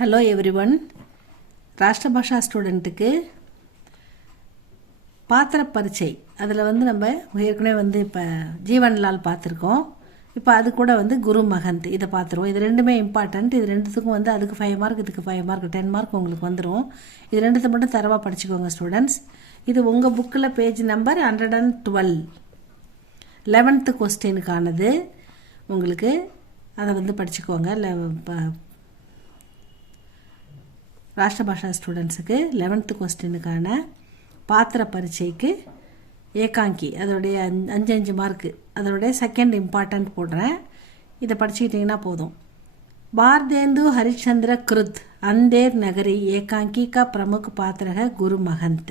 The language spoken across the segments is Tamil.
Hello everyone. ராஷ்டிர பாஷா ஸ்டூடெண்ட்டுக்கு பாத்திர பரீட்சை அதில் நம்ம ஏற்கனவே இப்போ ஜீவன்லால் பார்த்துருக்கோம். இப்போ அது கூட குரு மகந்த் இதை பார்த்துருவோம். இது ரெண்டுமே இம்பார்ட்டண்ட். இது ரெண்டுத்துக்கும் அதுக்கு 5 மார்க், இதுக்கு 5 மார்க், 10 மார்க் உங்களுக்கு வந்துடும். இது ரெண்டுத்தை மட்டும் தரவாக படிச்சுக்கோங்க ஸ்டூடெண்ட்ஸ். இது உங்கள் புக்கில் பேஜ் நம்பர் 112 11th கொஸ்டினுக்கானது. உங்களுக்கு அதை படிச்சுக்கோங்க. ராஷ்டிர பாஷா ஸ்டூடெண்ட்ஸுக்கு 11th கொஸ்டினுக்கான பாத்திர பரீட்சைக்கு ஏகாங்கி அதோடைய 5 மார்க்கு அதோடைய செகண்ட் இம்பார்ட்டன்ட் போடுறேன். இதை படிச்சுக்கிட்டிங்கன்னா போதும். भारतेंदु हरिश्चंद्र कृत अंधेर नगरी एकांकी का प्रमुख पात्र है गुरु महंत.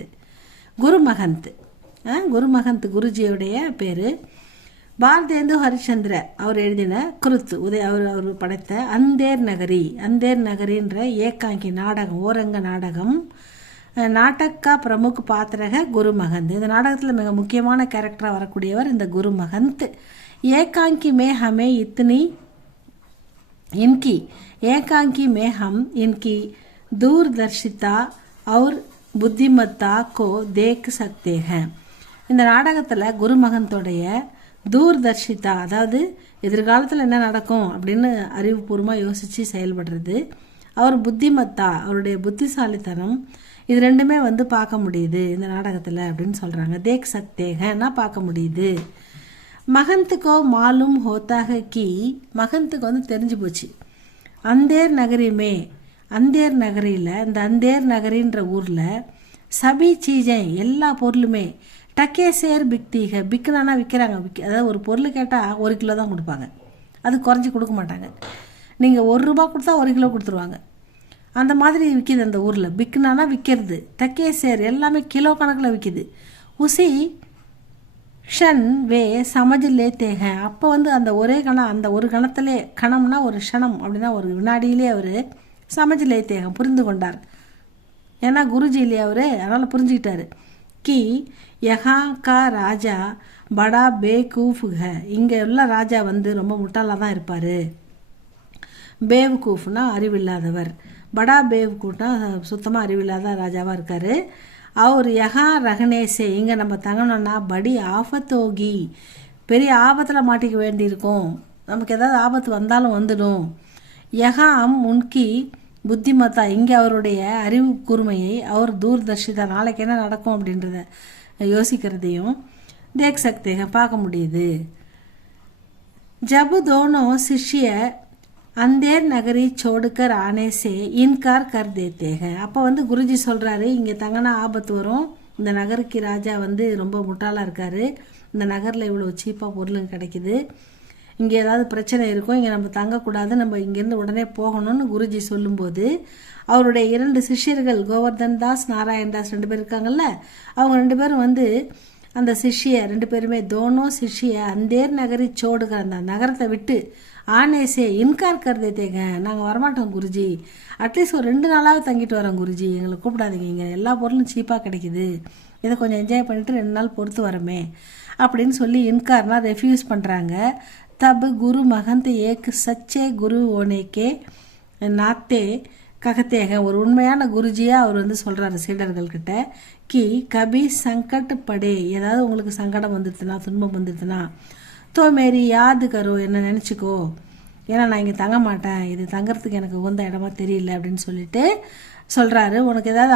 गुरु महंत गुरुजियोடைய பேரு. भारतेंदु हरिश्चंद्र அவர் எழுதின கிருத் அவர் படைத்த अंधेर नगरीன்ற ஏகாங்கி நாடகம், ஓரங்க நாடகம். நாடக பிரமுக பாத்திரக குரு மகந்த். இந்த நாடகத்தில் மிக முக்கியமான கேரக்டராக வரக்கூடியவர் இந்த குரு மகந்த். ஏகாங்கி மே ஹமே இத்தனி एकांकी में हम इनकी दूरदर्शिता और बुद्धिमत्ता को देख सकते हैं. இந்த நாடகத்தில் குருமகந்தோடைய தூர்தர்ஷிதா, அதாவது எதிர்காலத்தில் என்ன நடக்கும் அப்படின்னு அறிவுபூர்வமாக யோசித்து செயல்படுறது, அவர் புத்திமத்தா அவருடைய புத்திசாலித்தனம், இது ரெண்டுமே பார்க்க முடியுது இந்த நாடகத்தில் அப்படின்னு சொல்கிறாங்க. தேக் சக்தேகன்னா பார்க்க முடியுது. மகந்துக்கோ மாலும் ஹோத்தாக கி, மகந்துக்கு தெரிஞ்சு போச்சு. அந்தேர் நகரிமே, அந்தேர் நகரில், இந்த அந்தேர் நகரின்ற ஊரில் சபி சீஜை எல்லா பொருளுமே டக்கே சேர் பிக்தீக, பிக்குனானா விற்கிறாங்க. அதாவது ஒரு பொருள் கேட்டால் 1 கிலோ தான் கொடுப்பாங்க, அது குறைஞ்சி கொடுக்க மாட்டாங்க. நீங்கள் 1 ரூபா கொடுத்தா 1 கிலோ கொடுத்துருவாங்க. அந்த மாதிரி விற்கிது அந்த ஊரில். பிக்குனானா விற்கிறது, டக்கே சேர் எல்லாமே கிலோ கணக்கில் விற்கிது. உசி க்ஷன் வே சமஜ் லேத்தேக, அப்போ அந்த ஒரே கணம், அந்த ஒரு கணத்திலே, கணம்னா ஒரு க்ஷணம் அப்படின்னா ஒரு வினாடியிலே அவர் சமஜ் லேத்தேக புரிந்து கொண்டார். ஏன்னா குருஜி இல்லையா அவர், அதனால் புரிஞ்சுக்கிட்டாரு. கி யஹா கா ராஜா படா பேகூஃப் ஹை, இங்கே உள்ள ராஜா ரொம்ப முட்டாளாக தான் இருப்பார். பேவ்கூஃப்னா அறிவில்லாதவர், படா பேவ்கூஃப்னா சுத்தமாக அறிவில்லாத ராஜாவாக இருக்கார். அவர் யஹா ரகனேசே, இங்கே நம்ம தங்கணும்னா படி ஆபத்தோகி, பெரிய ஆபத்தில் மாட்டிக்க வேண்டியிருக்கும், நமக்கு ஏதாவது ஆபத்து வந்தாலும் வந்துடும். யஹா முன்கி புத்திமத்தா, இங்கே அவருடைய அறிவு கூர்மையை, அவர் தூர்தர்ஷிதா நாளைக்கு என்ன நடக்கும் அப்படின்றத யோசிக்கிறதையும் தேக் சக்தேக பார்க்க முடியுது. ஜபு தோனோ சிஷ்ய அந்தேர் நகரி சோடுக்கர் ஆனேசே இன்கார் கர் தேத்தேக, அப்போ குருஜி சொல்கிறாரு, இங்கே தங்கினா ஆபத்து வரும், இந்த நகருக்கு ராஜா ரொம்ப முட்டாளாக இருக்கார், இந்த நகரில் இவ்வளோ சீப்பாக பொருளுங்க கிடைக்குது, இங்கே ஏதாவது பிரச்சனை இருக்கும், இங்கே நம்ம தங்கக்கூடாது, நம்ம இங்கேருந்து உடனே போகணும்னு குருஜி சொல்லும்போது அவருடைய 2 சிஷ்யர்கள் கோவர்தன் தாஸ், நாராயண் தாஸ் 2 பேர் இருக்காங்கல்ல, அவங்க 2 பேரும் அந்த சிஷ்ய 2 பேருமே தோனோ சிஷ்ய அந்தேர் நகரி சோடுகிற அந்த நகரத்தை விட்டு ஆனேசே இன்கார் கருதேங்க, நாங்கள் வரமாட்டோம் குருஜி, அட்லீஸ்ட் ஒரு 2 நாளாவது தங்கிட்டு வரோம் குருஜி, எங்களை கூப்பிடாதீங்க, இங்கே எல்லா பொருளும் சீப்பாக கிடைக்குது, இதை கொஞ்சம் என்ஜாய் பண்ணிவிட்டு 2 நாள் பொறுத்து வரமே அப்படின்னு சொல்லி இன்கார்னா ரெஃப்யூஸ் பண்ணுறாங்க. தப் குரு மகந்த் ஏக் சச்சே குரு ஓனேக்கே நாத்தே ககத்தேக, ஒரு உண்மையான குருஜியாக அவர் சொல்கிறாரு சீடர்கள்கிட்ட, கி கபி சங்கட் படே, ஏதாவது உங்களுக்கு சங்கடம் வந்துடுதுன்னா, துன்பம் வந்துடுதுன்னா, தோ மேரி யாது கரோ, என்ன நினச்சிக்கோ, ஏன்னா நான் இங்கே தங்க மாட்டேன், இது தங்கறதுக்கு எனக்கு உகந்த இடமா தெரியல அப்படின்னு சொல்லிட்டு சொல்கிறாரு. உனக்கு ஏதாவது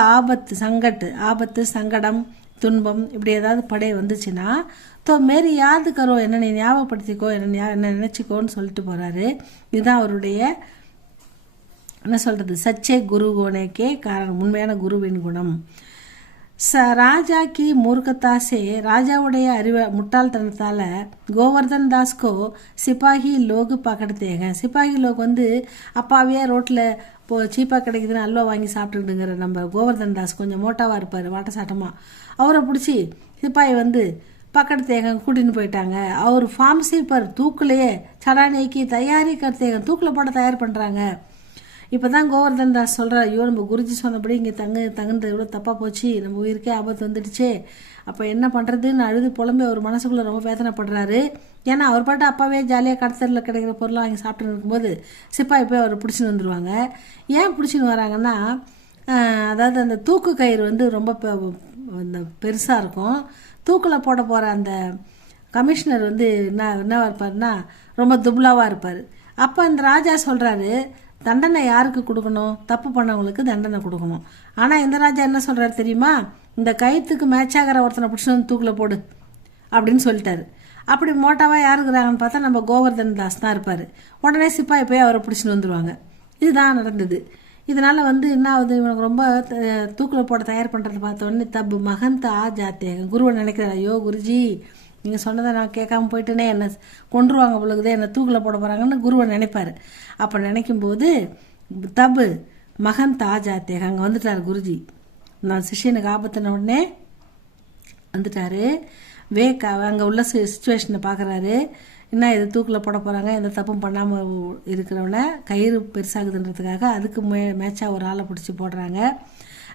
ஆபத்து சங்கடம் துன்பம் இப்படி ஏதாவது படை வந்துச்சுன்னா, தோ மேரி யாது கரோ, என்ன நீ ஞாபகப்படுத்திக்கோ, என்ன நினச்சிக்கோன்னு சொல்லிட்டு போகிறாரு. இதுதான் அவருடைய என்ன சொல்கிறது, சச்சே குரு கோனேக்கே காரணம், உண்மையான குருவின் குணம். ராஜா கி மூர்க்கத்தாசே, ராஜாவுடைய முட்டாள்தனத்தால் கோவர்தன் தாஸ்கோ சிப்பாகி லோகு பக்கெடுத்தேங்க, சிப்பாகி லோக் அப்பாவியாக ரோட்டில் சீப்பாக கிடைக்குதுன்னு அல்வா வாங்கி சாப்பிட்டுக்கிட்டுங்கிற நம்ம கோவர்தன் தாஸ் கொஞ்சம் மோட்டாவாக இருப்பார், வாட்ட சாட்டமாக, அவரை பிடிச்சி சிப்பாய் பக்கத்து தேகம் கூட்டின்னு போயிட்டாங்க. அவர் ஃபார்ம் சீப்பர் தூக்குலையே சடானேக்கி தயாரி கருத்தேகம் தூக்கில் போட தயார் பண்ணுறாங்க. இப்போ தான் கோவர்தன் தாஸ் சொல்கிறார், ஐயோ நம்ம குருஜி சொன்னபடி இங்கே தங்குனது எவ்வளோ தப்பாக போச்சு, நம்ம உயிருக்கே ஆபத்து வந்துடுச்சே, அப்போ என்ன பண்ணுறதுன்னு அழுது புலம்பி அவர் மனசுக்குள்ளே ரொம்ப வேதனைப்படுறாரு. ஏன்னா அவர் பாட்டு அப்பாவே ஜாலியாக கடத்தரில் கிடைக்கிற பொருளாக வாங்கி சாப்பிட்டுன்னு இருக்கும்போது சிப்பாய் போய் அவர் பிடிச்சின்னு வந்துடுவாங்க. ஏன் பிடிச்சின்னு வராங்கன்னா, அதாவது அந்த தூக்கு கயிறு வந்து ரொம்ப பெருசாக இருக்கும். தூக்கில் போட போகிற அந்த கமிஷனர் வந்து என்னவா இருப்பார்னா ரொம்ப துப்ளாவாக இருப்பார். அப்போ அந்த ராஜா சொல்கிறாரு, தண்டனை யாருக்கு கொடுக்கணும், தப்பு பண்ணவங்களுக்கு தண்டனை கொடுக்கணும். ஆனால் இந்த ராஜா என்ன சொல்கிறாரு தெரியுமா, இந்த கயிற்றுக்கு மேட்சாகிற ஒருத்தனை பிடிச்சி வந்து தூக்கில் போடு அப்படின்னு சொல்லிட்டாரு. அப்படி மோட்டாவாக யார் இருக்கிறாங்கன்னு பார்த்தா நம்ம கோவர்தன் தாஸ் தான் இருப்பார். உடனே சிப்பாய் போய் அவரை பிடிச்சின்னு வந்துடுவாங்க. இதுதான் நடந்தது. இதனால் வந்து என்ன ஆகுது, இவனுக்கு ரொம்ப தூக்கில் போட தயார் பண்ணுறதை பார்த்த உடனே தப்பு மகந்த ஜாத்தேக குருவை நினைக்கிறார், ஐயோ குருஜி நீங்கள் சொன்னதை நான் கேட்காம போயிட்டேனே, என்னை கொண்டுருவாங்க பொழுதுதே, என்னை தூக்கில் போட போகிறாங்கன்னு குருவை நினைப்பார். அப்போ நினைக்கும்போது தபு மகன் ஜாத்தேக அங்கே வந்துட்டார் குருஜி. நான் சிஷியனுக்கு ஆபத்தின உடனே வந்துட்டார். அங்கே உள்ள சுச்சுவேஷனை பார்க்குறாரு. என்ன இது தூக்கில் போட போகிறாங்க, எந்த தப்பும் பண்ணாமல் இருக்கிறவன கயிறு பெருசாகுதுன்றதுக்காக அதுக்கு மேட்சாக ஒரு ஆளை பிடிச்சி போடுறாங்க.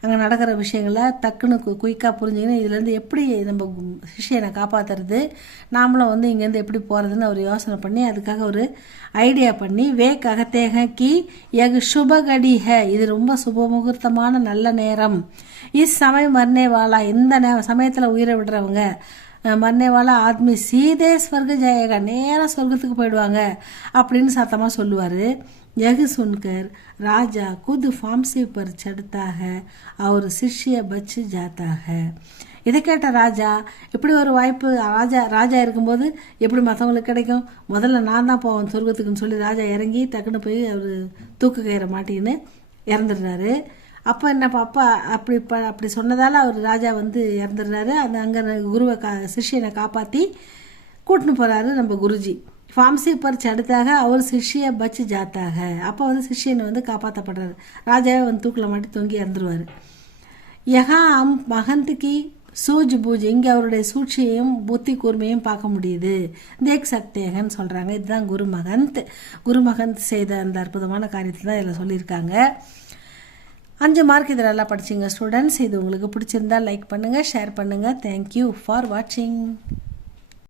அங்கே நடக்கிற விஷயங்களை டக்குன்னு குயிக்காக புரிஞ்சுக்கணும். இதுலேருந்து எப்படி நம்ம சிஷியனை காப்பாற்றுறது, நாமளும் வந்து இங்கேருந்து எப்படி போகிறதுன்னு அவர் யோசனை பண்ணி அதுக்காக ஒரு ஐடியா பண்ணி ககத்தேக கி எக் சுபகடி இது ரொம்ப சுப முகூர்த்தமான நல்ல நேரம், சமயம் மர்னே வாலா இந்த சமயத்தில் உயிரை விடுறவங்க மர்னேவாலா ஆத்மி சீதே ஸ்வர்க ஜெயகா நேராக சொர்க்கத்துக்கு போயிடுவாங்க அப்படின்னு சத்தமாக சொல்லுவார். यह सुनकर राजा खुद फांसी पर चढ़ता है और शिष्य बच जाता है. இதை கேட்ட ராஜா, இப்படி ஒரு வாய்ப்பு ராஜா இருக்கும்போது எப்படி மற்றவங்களுக்கு கிடைக்கும், முதல்ல நான் தான் போவேன் சொர்க்கத்துக்குன்னு சொல்லி ராஜா இறங்கி டக்குன்னு போய் அவர் தூக்கு கயிறை மாட்டின்னு இறந்துடுறாரு. அப்போ என்ன அப்பா அப்படி சொன்னதால் அவர் ராஜா வந்து இறந்துடுறாரு. அந்த அங்கே குருவை சிஷியனை காப்பாற்றி கூட்டின்னு போகிறாரு நம்ம குருஜி. फांसी पर चढ़ता அவர் சிஷ்ய பச்சு ஜாத்தாக. அப்போ வந்து சிஷியனை வந்து காப்பாற்றப்படுறாரு. ராஜாவே வந்து தூக்கில் மாட்டி தொங்கி இறந்துருவார். யஹா மகந்துக்கு சூஜ் பூஜ் இங்கே அவருடைய சூழ்ச்சியையும் புத்தி கூர்மையும் பார்க்க முடியுது. தேக் சக்தேகன்னு சொல்கிறாங்க. இதுதான் குருமகந்த் செய்த அந்த அற்புதமான காரியத்தை தான் இதில் சொல்லியிருக்காங்க. 5 மார்க் இதில் நல்லா படிச்சிங்க ஸ்டூடெண்ட்ஸ். இது உங்களுக்கு பிடிச்சிருந்தா லைக் பண்ணுங்கள், ஷேர் பண்ணுங்கள். தேங்க்யூ ஃபார் வாட்சிங்.